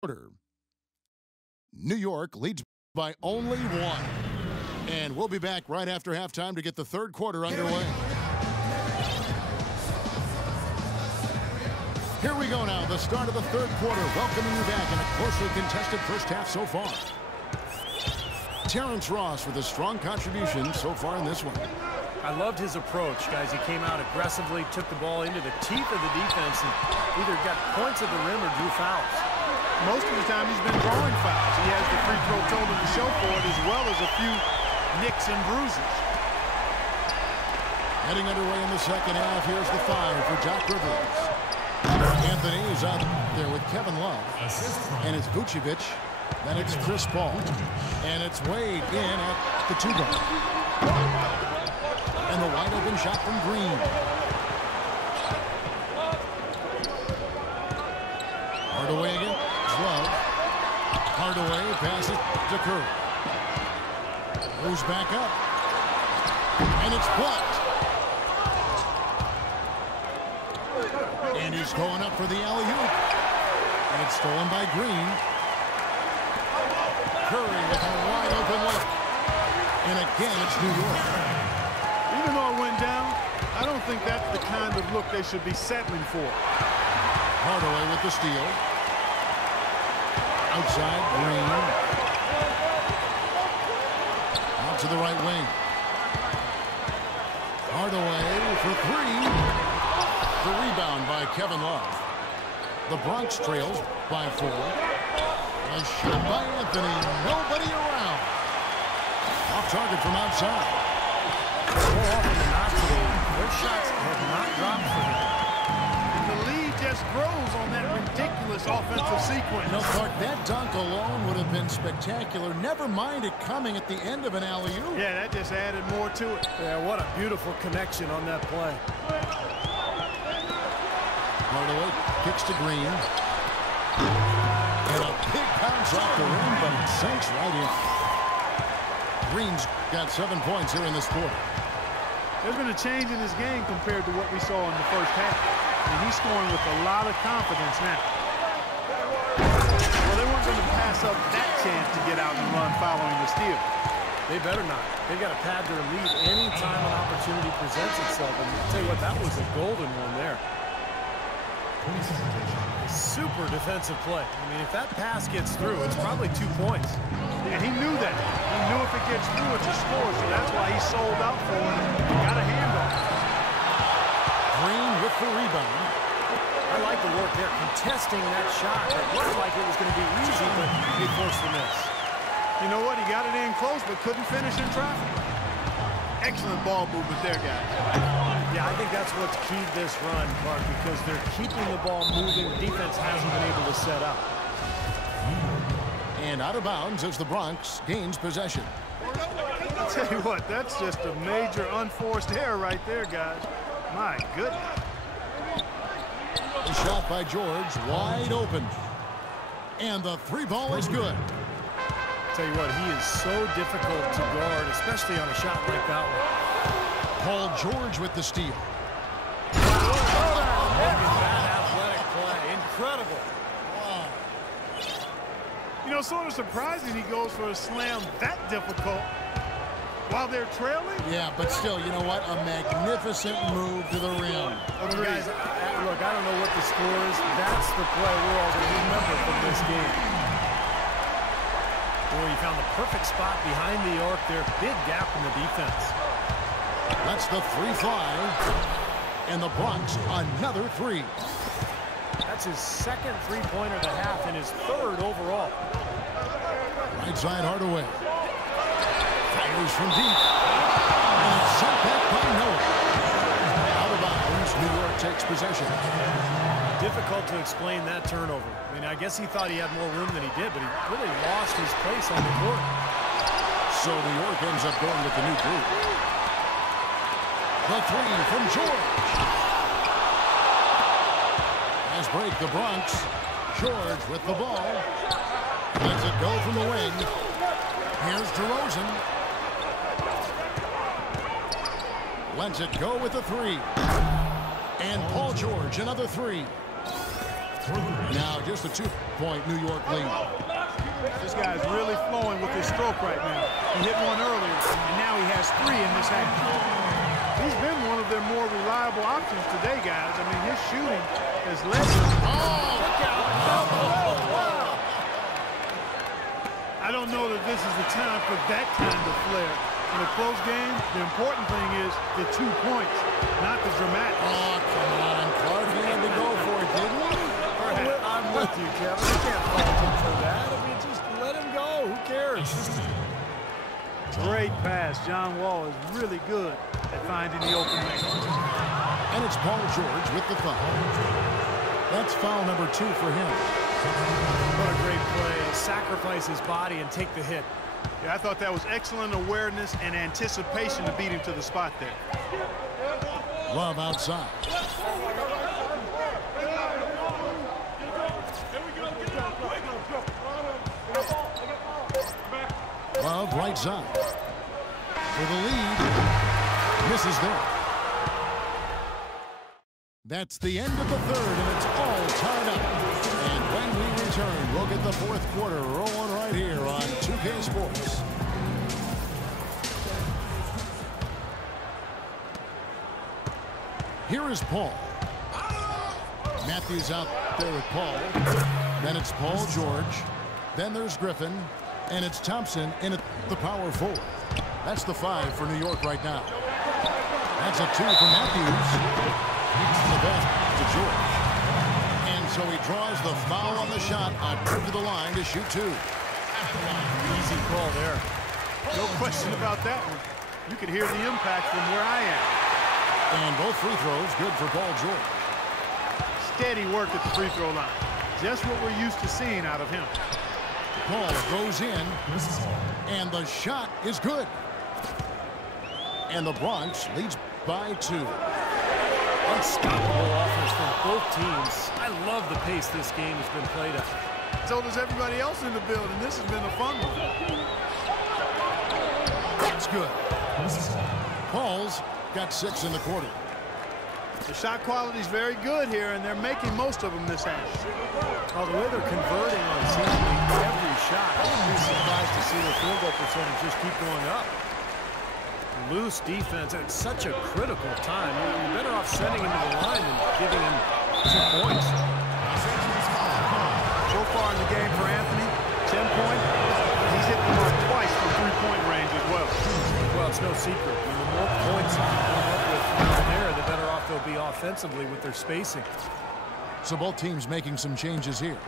quarter. New York leads by only one. And we'll be back right after halftime to get the third quarter underway. Here we go now, the start of the third quarter, welcoming you back in a closely contested first half so far. Terrence Ross with a strong contribution so far in this one. I loved his approach, guys. He came out aggressively, took the ball into the teeth of the defense, and either got points at the rim or drew fouls. Most of the time he's been drawing fouls. He has the free throw total to show for it, as well as a few nicks and bruises. Heading underway in the second half, here's the 5 for Doc Rivers. Anthony is out there with Kevin Love. And it's Vucevic. Then it's Chris Paul. And it's Wade in at the 2-guard. And the wide open shot from Green. Hardaway again. Love. Hardaway passes to Curry. Goes back up. And it's blocked. And he's going up for the alley-oop. And it's stolen by Green. Curry with a wide open look. And again, it's New York. Even though it went down, I don't think that's the kind of look they should be settling for. Hardaway with the steal. Outside, Green. Out to the right wing. Hardaway for 3. The rebound by Kevin Love. The Bronx trails by 4. A shot by Anthony. Nobody around. Off target from outside. More often than not today, those shots have not dropped for him. And the lead just grows on that ridiculous offensive sequence. No, Clark, that dunk alone would have been spectacular. Never mind it coming at the end of an alley-oop. Yeah, that just added more to it. Yeah, what a beautiful connection on that play. Hardaway kicks to Green. And a big bounce off the rim, but it sinks right in. Green's got 7 points here in this quarter. There's been a change in his game compared to what we saw in the first half. And he's scoring with a lot of confidence now. Well, they weren't going to pass up that chance to get out and run following the steal. They better not. They've got to pad their lead anytime an opportunity presents itself. And I'll tell you what, that was a golden one there. Super defensive play. I mean, if that pass gets through, it's probably 2 points. And he knew that. He knew if it gets through, it's a score, so that's why he sold out for it. He got a hand on it. Green with the rebound. I like the work there, contesting that shot. It looked like it was going to be easy, but he forced the miss. You know what? He got it in close, but couldn't finish in traffic. Excellent ball movement there, guys. Yeah, I think that's what's keyed this run, Clark, because they're keeping the ball moving. Defense hasn't been able to set up. And out of bounds as the Bronx gains possession. I'll tell you what, that's just a major unforced error right there, guys. My goodness. The shot by George, wide open. And the 3 ball is good. Tell you what, he is so difficult to guard, especially on a shot like that one. Paul George with the steal. Look at that athletic play. Incredible. Wow. You know, sort of surprising he goes for a slam that difficult while they're trailing. Yeah, but still, you know what? A magnificent move to the rim. Guys, look, I don't know what the score is. That's the play we're all going to remember from this game. Boy, he found the perfect spot behind the arc there. Big gap in the defense. That's the 3 fly. And the Bronx, another 3. That's his second three-pointer of the half and his 3rd overall. Right side Hardaway. Fires from deep. And it's sent back by Noah. Out of bounds, New York takes possession. Difficult to explain that turnover. I mean, I guess he thought he had more room than he did, but he really lost his place on the court. So New York ends up going with the new group. The 3 from George. As break the Bronx. George with the ball. Lets it go from the wing. Here's DeRozan. Lets it go with the 3. And Paul George, another 3. Now just a 2-point New York lead. This guy's really flowing with his stroke right now. He hit one earlier, and now he has 3 in this half. He's been one of their more reliable options today, guys. I mean, his shooting has led them. Oh, look out! I don't know that this is the time for that kind of flair. In a close game, the important thing is the 2 points, not the dramatic. Oh, come on. Clark, he had to go for it, didn't he? I'm with you, Kevin. You can't fault him for that. I mean, just let him go. Who cares? Great pass. John Wall is really good at finding the open man. And it's Paul George with the foul. That's foul number 2 for him. What a great play to sacrifice his body and take the hit. Yeah, I thought that was excellent awareness and anticipation to beat him to the spot there. Love outside. Love right side. For the lead. Misses there. That's the end of the third, and it's all tied up. And when we return, we'll get the fourth quarter rolling right here on 2K Sports. Here is Paul. Matthews out there with Paul. Then it's Paul George. Then there's Griffin. And it's Thompson in at the power forward. That's the 5 for New York right now. That's a 2 for Matthews. The best to George. And so he draws the foul on the shot out to the line to shoot 2. Easy call there. No question about that one. You could hear the impact from where I am. And both free throws good for Paul George. Steady work at the free throw line. Just what we're used to seeing out of him. Paul goes in, and the shot is good. And the Bronx leads by 2. Unstoppable offense from both teams. I love the pace this game has been played at. So does everybody else in the building. This has been a fun one. That's good. Paul's got 6 in the quarter. The shot quality is very good here, and they're making most of them this half. Oh, the way they're converting on seemingly every shot, I wouldn't be surprised to see their field goal percentage just keep going up. Loose defense at such a critical time. You're better off sending him to the line than giving him 2 points. So far in the game for Anthony, 10 points. He's hit the mark twice from 3-point range as well. Well, it's no secret. The more points you come up with down there, the better off they'll be offensively with their spacing. So both teams making some changes here.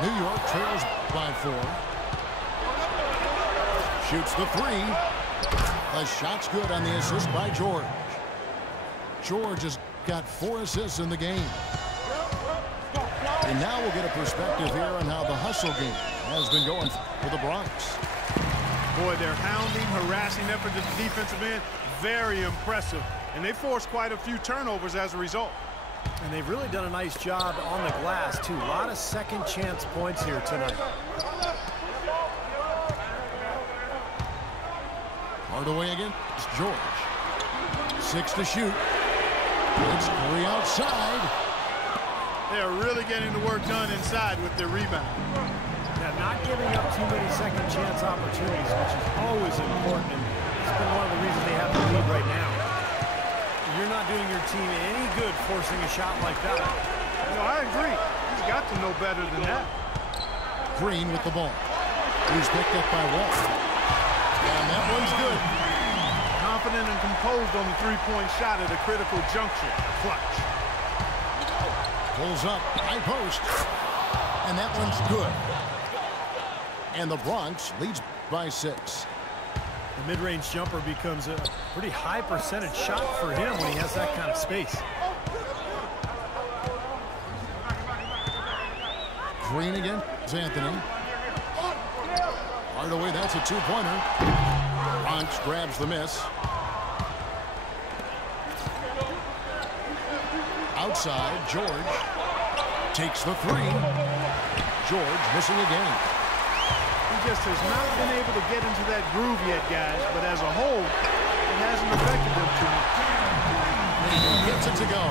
New York trails by 4. Shoots the 3. The shot's good on the assist by George. George has got 4 assists in the game. And now we'll get a perspective here on how the hustle game has been going for the Bronx. Boy, their hounding, harassing effort at the defensive end, very impressive. And they forced quite a few turnovers as a result. And they've really done a nice job on the glass, too. A lot of second chance points here tonight. Hardaway against George. 6 to shoot. It's Curry outside. They're really getting the work done inside with their rebound. Yeah, not giving up too many second chance opportunities, which is always important. And it's been one of the reasons they have the lead right now. You're not doing your team any good forcing a shot like that. No, I agree. He's got to know better than that. Green with the ball. He's picked up by Wall. And that one's good. Confident and composed on the 3-point shot at a critical juncture. Clutch. Pulls up, high post. And that one's good. And the Bronx leads by 6. The mid-range jumper becomes a pretty high percentage shot for him when he has that kind of space. Green against Anthony. Hardaway, that's a 2-pointer. Bronx grabs the miss. Outside, George takes the 3. George missing again. He just has not been able to get into that groove yet, guys. But as a whole, it hasn't affected them too much. He gets it to go.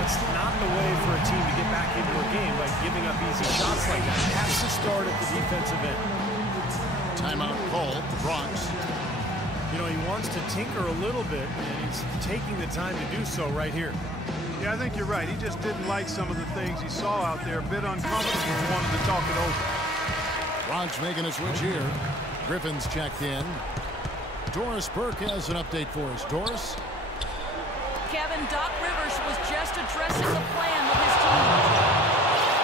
That's That's not the way for a team to get back into a game, by giving up easy shots like that. It has to start at the defensive end. Timeout called, the Bronx. You know, he wants to tinker a little bit, and he's taking the time to do so right here. Yeah, I think you're right. He just didn't like some of the things he saw out there. A bit uncomfortable and wanted to talk it over. Bronx making a switch here. Griffin's checked in. Doris Burke has an update for us. Doris? Kevin, Doc Rivers was just addressing the plan with his team.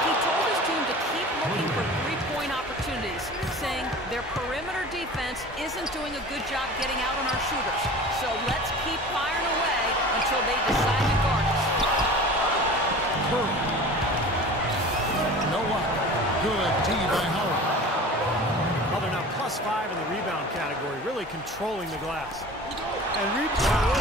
He told his team to keep looking for three-point opportunities, saying their perimeter defense isn't doing a good job getting out on our shooters. So let's keep firing away until they decide to guard us. Curry. No luck. Good D by Howard. Well, they're now +5 in the rebound category, really controlling the glass. And rebound.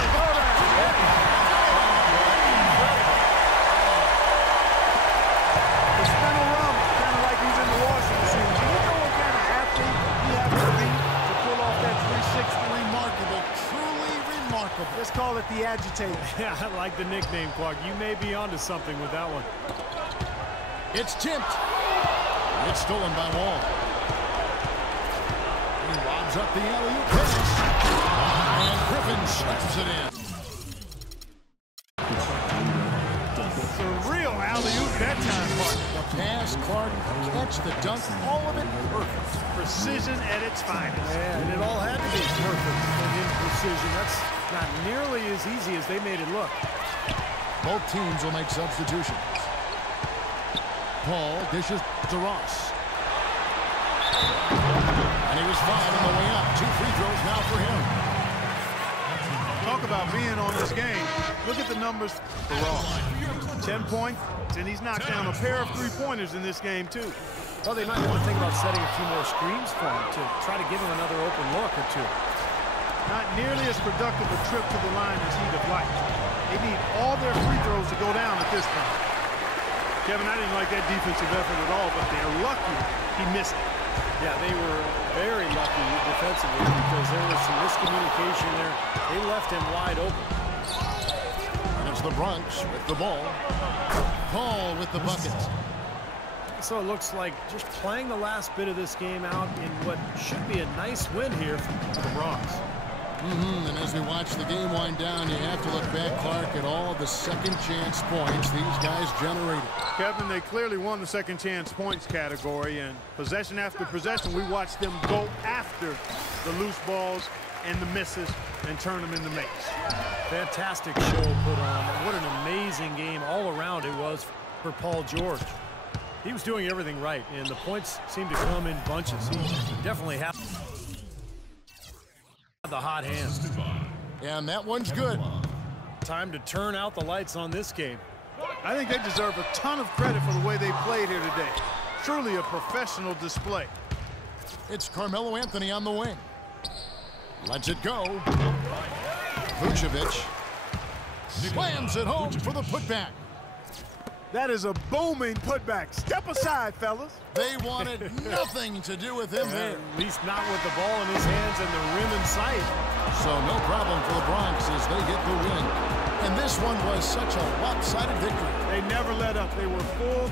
The spinorama, kind of like he's in the washing machine. Do you know what kind of athlete he has to be to pull off that 360? Remarkable. Truly remarkable. Let's call it the agitator. Yeah, I like the nickname, Clark. You may be onto something with that one. It's tipped. It's stolen by Wall. He lobs up the alley-oop pass. And Griffin slaps it in. It's a real alley-oop that time, partner. The pass, Clark, catch, the dunk, all of it perfect. Precision at its finest. Yeah, and it all had to be perfect and in precision. That's not nearly as easy as they made it look. Both teams will make substitutions. Paul dishes to Ross. And he was fouled on the way up. 2 free throws now for him. Talk about being on this game. Look at the numbers for Ross. 10 points, and he's knocked down a pair of three-pointers in this game, too. Well, they might want to think about setting a few more screens for him to try to give him another open look or two. Not nearly as productive a trip to the line as he'd have liked. They need all their free throws to go down at this point. Kevin, I didn't like that defensive effort at all, but they're lucky he missed it. Yeah, they were very lucky defensively because there was some miscommunication there. They left him wide open. And it's the Bronx with the ball. Paul with the bucket. So it looks like just playing the last bit of this game out in what should be a nice win here for the Bronx. And as we watch the game wind down, you have to look back, Clark, at all the second chance points these guys generated. Kevin, they clearly won the second chance points category, and possession after possession, we watched them go after the loose balls and the misses and turn them into makes. Fantastic show put on. What an amazing game all around it was for Paul George. He was doing everything right, and the points seemed to come in bunches. He definitely had the hot hand. And that one's good. Time to turn out the lights on this game. I think they deserve a ton of credit for the way they played here today. Truly a professional display. It's Carmelo Anthony on the wing. Lets it go. Vucevic slams it home for the putback. That is a booming putback. Step aside, fellas. They wanted nothing to do with him there. At least not with the ball in his hands and the rim in sight. So no problem for the Bronx as they get the win. And this one was such a lopsided victory. They never let up. They were full